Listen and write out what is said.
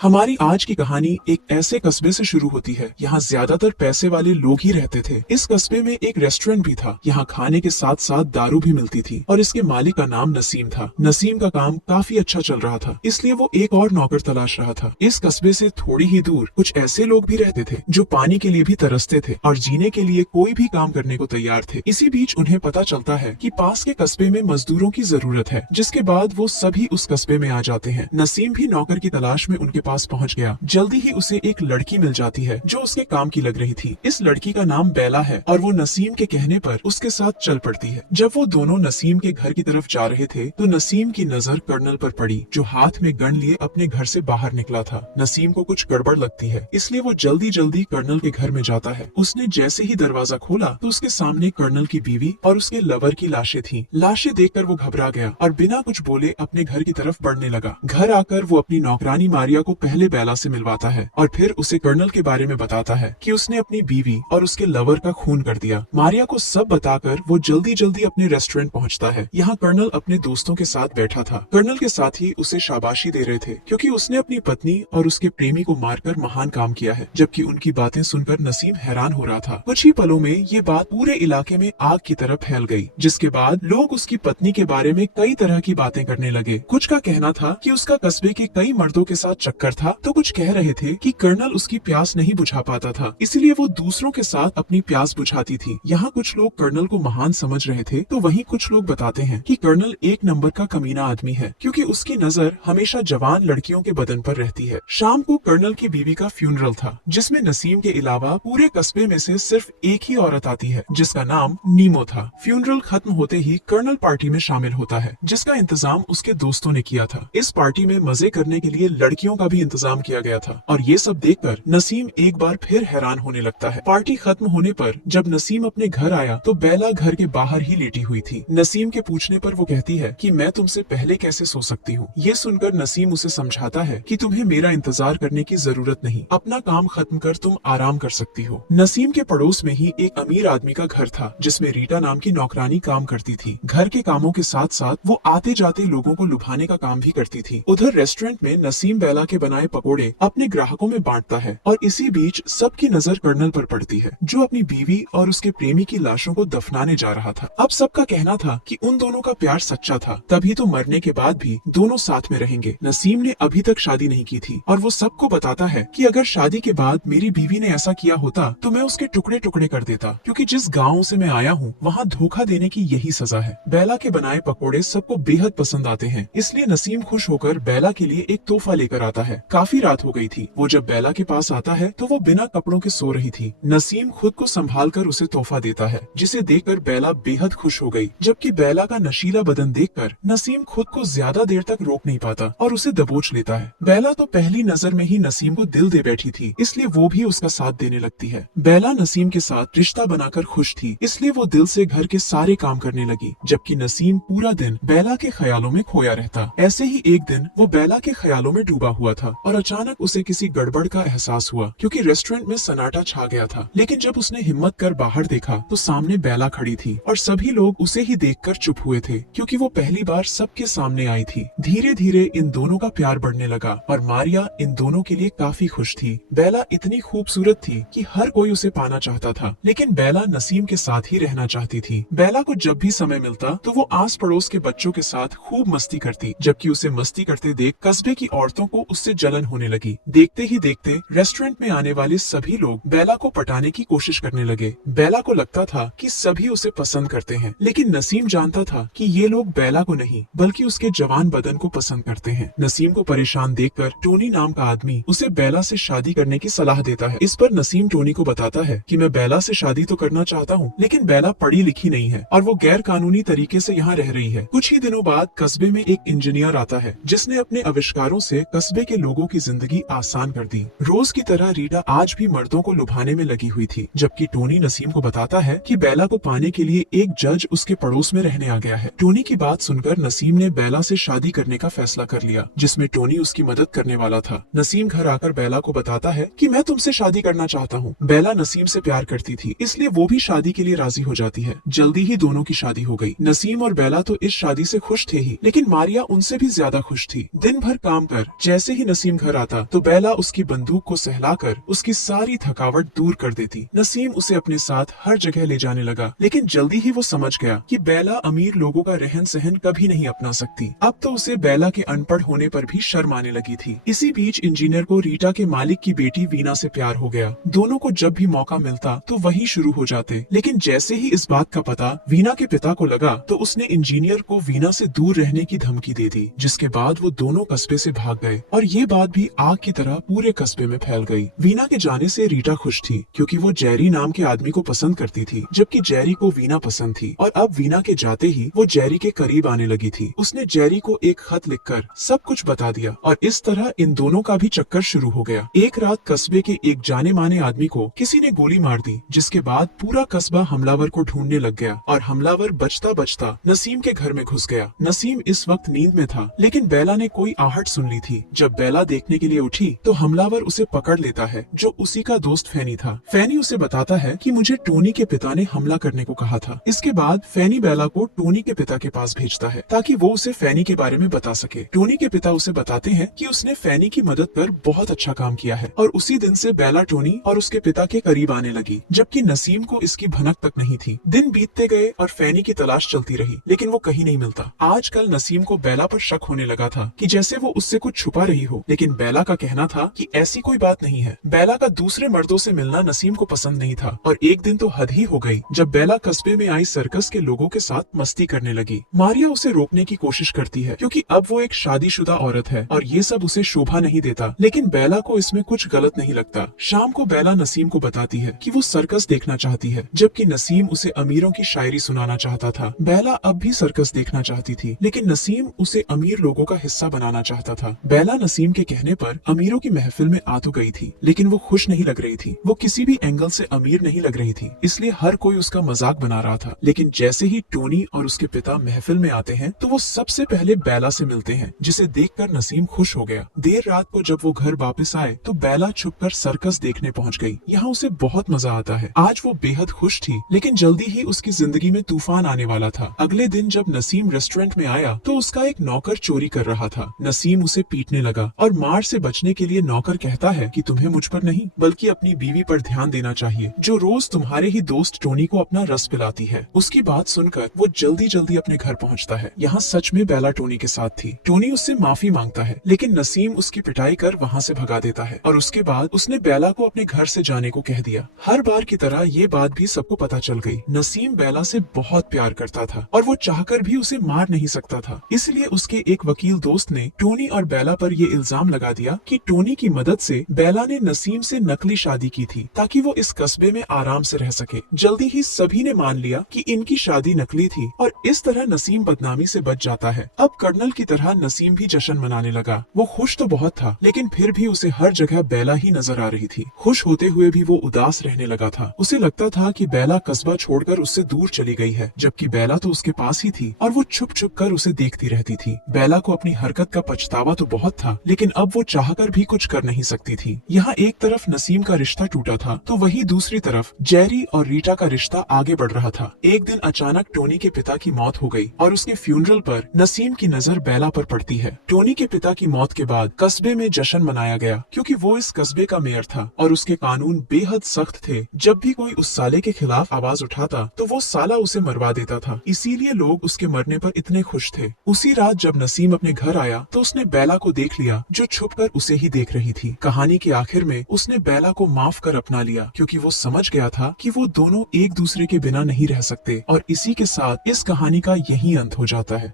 हमारी आज की कहानी एक ऐसे कस्बे से शुरू होती है। यहाँ ज्यादातर पैसे वाले लोग ही रहते थे। इस कस्बे में एक रेस्टोरेंट भी था। यहाँ खाने के साथ साथ दारू भी मिलती थी और इसके मालिक का नाम नसीम था। नसीम का काम काफी अच्छा चल रहा था, इसलिए वो एक और नौकर तलाश रहा था। इस कस्बे से थोड़ी ही दूर कुछ ऐसे लोग भी रहते थे जो पानी के लिए भी तरसते थे और जीने के लिए कोई भी काम करने को तैयार थे। इसी बीच उन्हें पता चलता है कि पास के कस्बे में मजदूरों की जरूरत है, जिसके बाद वो सभी उस कस्बे में आ जाते हैं। नसीम भी नौकर की तलाश में उनके पास पहुंच गया। जल्दी ही उसे एक लड़की मिल जाती है जो उसके काम की लग रही थी। इस लड़की का नाम बेला है और वो नसीम के कहने पर उसके साथ चल पड़ती है। जब वो दोनों नसीम के घर की तरफ जा रहे थे तो नसीम की नजर कर्नल पर पड़ी, जो हाथ में गन लिए अपने घर से बाहर निकला था। नसीम को कुछ गड़बड़ लगती है, इसलिए वो जल्दी जल्दी कर्नल के घर में जाता है। उसने जैसे ही दरवाजा खोला तो उसके सामने कर्नल की बीवी और उसके लवर की लाशें थीं। लाशें देखकर वो घबरा गया और बिना कुछ बोले अपने घर की तरफ बढ़ने लगा। घर आकर वो अपनी नौकरानी मारिया को पहले बेला से मिलवाता है और फिर उसे कर्नल के बारे में बताता है कि उसने अपनी बीवी और उसके लवर का खून कर दिया। मारिया को सब बताकर वो जल्दी जल्दी अपने रेस्टोरेंट पहुंचता है। यहाँ कर्नल अपने दोस्तों के साथ बैठा था। कर्नल के साथ ही उसे शाबाशी दे रहे थे क्योंकि उसने अपनी पत्नी और उसके प्रेमी को मारकर महान काम किया है। जबकि उनकी बातें सुनकर नसीम हैरान हो रहा था। कुछ ही पलों में ये बात पूरे इलाके में आग की तरह फैल गई, जिसके बाद लोग उसकी पत्नी के बारे में कई तरह की बातें करने लगे। कुछ का कहना था कि उसका कस्बे के कई मर्दों के साथ चक्कर था, तो कुछ कह रहे थे कि कर्नल उसकी प्यास नहीं बुझा पाता था, इसलिए वो दूसरों के साथ अपनी प्यास बुझाती थी। यहाँ कुछ लोग कर्नल को महान समझ रहे थे, तो वहीं कुछ लोग बताते हैं कि कर्नल एक नंबर का कमीना आदमी है, क्योंकि उसकी नजर हमेशा जवान लड़कियों के बदन पर रहती है। शाम को कर्नल की बीवी का फ्यूनरल था, जिसमें नसीम के अलावा पूरे कस्बे में से सिर्फ एक ही औरत आती है, जिसका नाम नीमो था। फ्यूनरल खत्म होते ही कर्नल पार्टी में शामिल होता है, जिसका इंतजाम उसके दोस्तों ने किया था। इस पार्टी में मजे करने के लिए लड़कियों का भी इंतजाम किया गया था और ये सब देखकर नसीम एक बार फिर हैरान होने लगता है। पार्टी खत्म होने पर जब नसीम अपने घर आया तो बेला घर के बाहर ही लेटी हुई थी। नसीम के पूछने पर वो कहती है कि मैं तुमसे पहले कैसे सो सकती हूँ। ये सुनकर नसीम उसे समझाता है कि तुम्हें मेरा इंतजार करने की जरूरत नहीं, अपना काम खत्म कर तुम आराम कर सकती हो। नसीम के पड़ोस में ही एक अमीर आदमी का घर था, जिसमें रीटा नाम की नौकरानी काम करती थी। घर के कामों के साथ साथ वो आते जाते लोगों को लुभाने का काम भी करती थी। उधर रेस्टोरेंट में नसीम बेला के बनाए पकोड़े अपने ग्राहकों में बांटता है और इसी बीच सबकी नजर कर्नल पर पड़ती है, जो अपनी बीवी और उसके प्रेमी की लाशों को दफनाने जा रहा था। अब सबका कहना था कि उन दोनों का प्यार सच्चा था, तभी तो मरने के बाद भी दोनों साथ में रहेंगे। नसीम ने अभी तक शादी नहीं की थी और वो सबको बताता है कि अगर शादी के बाद मेरी बीवी ने ऐसा किया होता तो मैं उसके टुकड़े टुकड़े कर देता, क्योंकि जिस गाँव से मैं आया हूँ वहाँ धोखा देने की यही सजा है। बेला के बनाए पकोड़े सबको बेहद पसंद आते हैं, इसलिए नसीम खुश होकर बेला के लिए एक तोहफा लेकर आता है। काफी रात हो गई थी। वो जब बेला के पास आता है तो वो बिना कपड़ों के सो रही थी। नसीम खुद को संभाल कर उसे तोहफा देता है, जिसे देखकर बेला बेहद खुश हो गई। जबकि बेला का नशीला बदन देखकर नसीम खुद को ज्यादा देर तक रोक नहीं पाता और उसे दबोच लेता है। बेला तो पहली नजर में ही नसीम को दिल दे बैठी थी, इसलिए वो भी उसका साथ देने लगती है। बेला नसीम के साथ रिश्ता बनाकर खुश थी, इसलिए वो दिल से घर के सारे काम करने लगी, जबकि नसीम पूरा दिन बेला के ख्यालों में खोया रहता। ऐसे ही एक दिन वो बेला के ख्यालों में डूबा हुआ था और अचानक उसे किसी गड़बड़ का एहसास हुआ, क्योंकि रेस्टोरेंट में सन्नाटा छा गया था। लेकिन जब उसने हिम्मत कर बाहर देखा तो सामने बेला खड़ी थी और सभी लोग उसे ही देखकर चुप हुए थे, क्योंकि वो पहली बार सबके सामने आई थी। धीरे धीरे इन दोनों का प्यार बढ़ने लगा और मारिया इन दोनों के लिए काफी खुश थी। बेला इतनी खूबसूरत थी कि हर कोई उसे पाना चाहता था, लेकिन बेला नसीम के साथ ही रहना चाहती थी। बेला को जब भी समय मिलता तो वो आस पड़ोस के बच्चों के साथ खूब मस्ती करती, जबकि उसे मस्ती करते देख कस्बे की औरतों को उससे जलन होने लगी। देखते ही देखते रेस्टोरेंट में आने वाले सभी लोग बेला को पटाने की कोशिश करने लगे। बेला को लगता था कि सभी उसे पसंद करते हैं, लेकिन नसीम जानता था कि ये लोग बेला को नहीं बल्कि उसके जवान बदन को पसंद करते हैं। नसीम को परेशान देखकर टोनी नाम का आदमी उसे बेला से शादी करने की सलाह देता है। इस पर नसीम टोनी को बताता है कि मैं बेला से शादी तो करना चाहता हूँ, लेकिन बेला पढ़ी लिखी नहीं है और वो गैर कानूनी तरीके से यहाँ रह रही है। कुछ ही दिनों बाद कस्बे में एक इंजीनियर आता है, जिसने अपने आविष्कारों से कस्बे के लोगों की जिंदगी आसान कर दी। रोज की तरह रीटा आज भी मर्दों को लुभाने में लगी हुई थी, जबकि टोनी नसीम को बताता है कि बेला को पाने के लिए एक जज उसके पड़ोस में रहने आ गया है। टोनी की बात सुनकर नसीम ने बेला से शादी करने का फैसला कर लिया, जिसमें टोनी उसकी मदद करने वाला था। नसीम घर आकर बेला को बताता है कि मैं तुमसे शादी करना चाहता हूँ। बेला नसीम से प्यार करती थी, इसलिए वो भी शादी के लिए राजी हो जाती है। जल्दी ही दोनों की शादी हो गई। नसीम और बेला तो इस शादी से खुश थे ही, लेकिन मारिया उनसे भी ज्यादा खुश थी। दिन भर काम कर जैसे ही नसीम घर आता तो बेला उसकी बंदूक को सहलाकर उसकी सारी थकावट दूर कर देती। नसीम उसे अपने साथ हर जगह ले जाने लगा, लेकिन जल्दी ही वो समझ गया कि बेला अमीर लोगों का रहन सहन कभी नहीं अपना सकती। अब तो उसे बेला के अनपढ़ होने पर भी शर्म आने लगी थी। इसी बीच इंजीनियर को रीटा के मालिक की बेटी वीना से प्यार हो गया। दोनों को जब भी मौका मिलता तो वही शुरू हो जाते, लेकिन जैसे ही इस बात का पता वीना के पिता को लगा तो उसने इंजीनियर को वीना से दूर रहने की धमकी दे दी, जिसके बाद वो दोनों कस्बे से भाग गए और ये बात भी आग की तरह पूरे कस्बे में फैल गई। वीना के जाने से रीटा खुश थी, क्योंकि वो जेरी नाम के आदमी को पसंद करती थी, जबकि जेरी को वीना पसंद थी। और अब वीना के जाते ही वो जेरी के करीब आने लगी थी। उसने जेरी को एक खत लिखकर सब कुछ बता दिया और इस तरह इन दोनों का भी चक्कर शुरू हो गया। एक रात कस्बे के एक जाने माने आदमी को किसी ने गोली मार दी, जिसके बाद पूरा कस्बा हमलावर को ढूंढने लग गया और हमलावर बचता बचता नसीम के घर में घुस गया। नसीम इस वक्त नींद में था, लेकिन बेला ने कोई आहट सुन ली थी। जब बेला देखने के लिए उठी तो हमलावर उसे पकड़ लेता है, जो उसी का दोस्त फैनी था। फैनी उसे बताता है कि मुझे टोनी के पिता ने हमला करने को कहा था। इसके बाद फैनी बेला को टोनी के पिता के पास भेजता है ताकि वो उसे फैनी के बारे में बता सके। टोनी के पिता उसे बताते हैं कि उसने फैनी की मदद कर बहुत अच्छा काम किया है और उसी दिन से बेला टोनी और उसके पिता के करीब आने लगी, जबकि नसीम को इसकी भनक तक नहीं थी। दिन बीतते गए और फैनी की तलाश चलती रही, लेकिन वो कहीं नहीं मिलता। आजकल नसीम को बेला पर शक होने लगा था कि जैसे वो उससे कुछ छुपा रही हो, लेकिन बेला का कहना था कि ऐसी कोई बात नहीं है। बेला का दूसरे मर्दों से मिलना नसीम को पसंद नहीं था और एक दिन तो हद ही हो गई जब बेला कस्बे में आई सर्कस के लोगों के साथ मस्ती करने लगी। मारिया उसे रोकने की कोशिश करती है, क्योंकि अब वो एक शादीशुदा औरत है और ये सब उसे शोभा नहीं देता, लेकिन बेला को इसमें कुछ गलत नहीं लगता। शाम को बेला नसीम को बताती है कि वो सर्कस देखना चाहती है, जबकि नसीम उसे अमीरों की शायरी सुनाना चाहता था। बेला अब भी सर्कस देखना चाहती थी, लेकिन नसीम उसे अमीर लोगों का हिस्सा बनाना चाहता था। बेला नसीम के कहने पर अमीरों की महफिल में आ तो गई थी, लेकिन वो खुश नहीं लग रही थी। वो किसी भी एंगल से अमीर नहीं लग रही थी, इसलिए हर कोई उसका मजाक बना रहा था। लेकिन जैसे ही टोनी और उसके पिता महफिल में आते हैं तो वो सबसे पहले बेला से मिलते हैं, जिसे देखकर नसीम खुश हो गया। देर रात को जब वो घर वापस आए तो बेला छुपकर सर्कस देखने पहुंच गई। यहाँ उसे बहुत मजा आता है। आज वो बेहद खुश थी, लेकिन जल्दी ही उसकी जिंदगी में तूफान आने वाला था। अगले दिन जब नसीम रेस्टोरेंट में आया तो उसका एक नौकर चोरी कर रहा था। नसीम उसे पीटने लगा और मार से बचने के लिए नौकर कहता है कि तुम्हें मुझ पर नहीं बल्कि अपनी बीवी पर ध्यान देना चाहिए, जो रोज तुम्हारे ही दोस्त टोनी को अपना रस पिलाती है। उसकी बात सुनकर वो जल्दी जल्दी अपने घर पहुंचता है। यहाँ सच में बेला टोनी के साथ थी। टोनी उससे माफी मांगता है, लेकिन नसीम उसकी पिटाई कर वहाँ से भगा देता है और उसके बाद उसने बेला को अपने घर से जाने को कह दिया। हर बार की तरह ये बात भी सबको पता चल गई। नसीम बेला से बहुत प्यार करता था और वो चाहकर भी उसे मार नहीं सकता था। इसलिए उसके एक वकील दोस्त ने टोनी और बेला पर ये इल्जाम लगा दिया कि टोनी की मदद से बेला ने नसीम से नकली शादी की थी ताकि वो इस कस्बे में आराम से रह सके। जल्दी ही सभी ने मान लिया कि इनकी शादी नकली थी और इस तरह नसीम बदनामी से बच जाता है। अब कर्नल की तरह नसीम भी जश्न मनाने लगा। वो खुश तो बहुत था, लेकिन फिर भी उसे हर जगह बेला ही नजर आ रही थी। खुश होते हुए भी वो उदास रहने लगा था। उसे लगता था कि बेला कस्बा छोड़कर उससे दूर चली गई है, जबकि बेला तो उसके पास ही थी और वो छुप छुप कर उसे देखती रहती थी। बेला को अपनी हरकत का पछतावा तो बहुत था, लेकिन अब वो चाहकर भी कुछ कर नहीं सकती थी। यहाँ एक तरफ नसीम का रिश्ता टूटा था तो वही दूसरी तरफ जेरी और रीटा का रिश्ता आगे बढ़ रहा था। एक दिन अचानक टोनी के पिता की मौत हो गई और उसके फ्यूनरल पर नसीम की नजर बेला पर पड़ती है। टोनी के पिता की मौत के बाद कस्बे में जश्न मनाया गया, क्योंकि वो इस कस्बे का मेयर था और उसके कानून बेहद सख्त थे। जब भी कोई उस साले के खिलाफ आवाज उठाता तो वो साला उसे मरवा देता था। इसीलिए लोग उसके मरने पर इतने खुश थे। उसी रात जब नसीम अपने घर आया तो उसने बेला को देख लिया, जो छुपकर उसे ही देख रही थी। कहानी के आखिर में उसने बेला को माफ कर अपना लिया, क्योंकि वो समझ गया था कि वो दोनों एक दूसरे के बिना नहीं रह सकते। और इसी के साथ इस कहानी का यही अंत हो जाता है।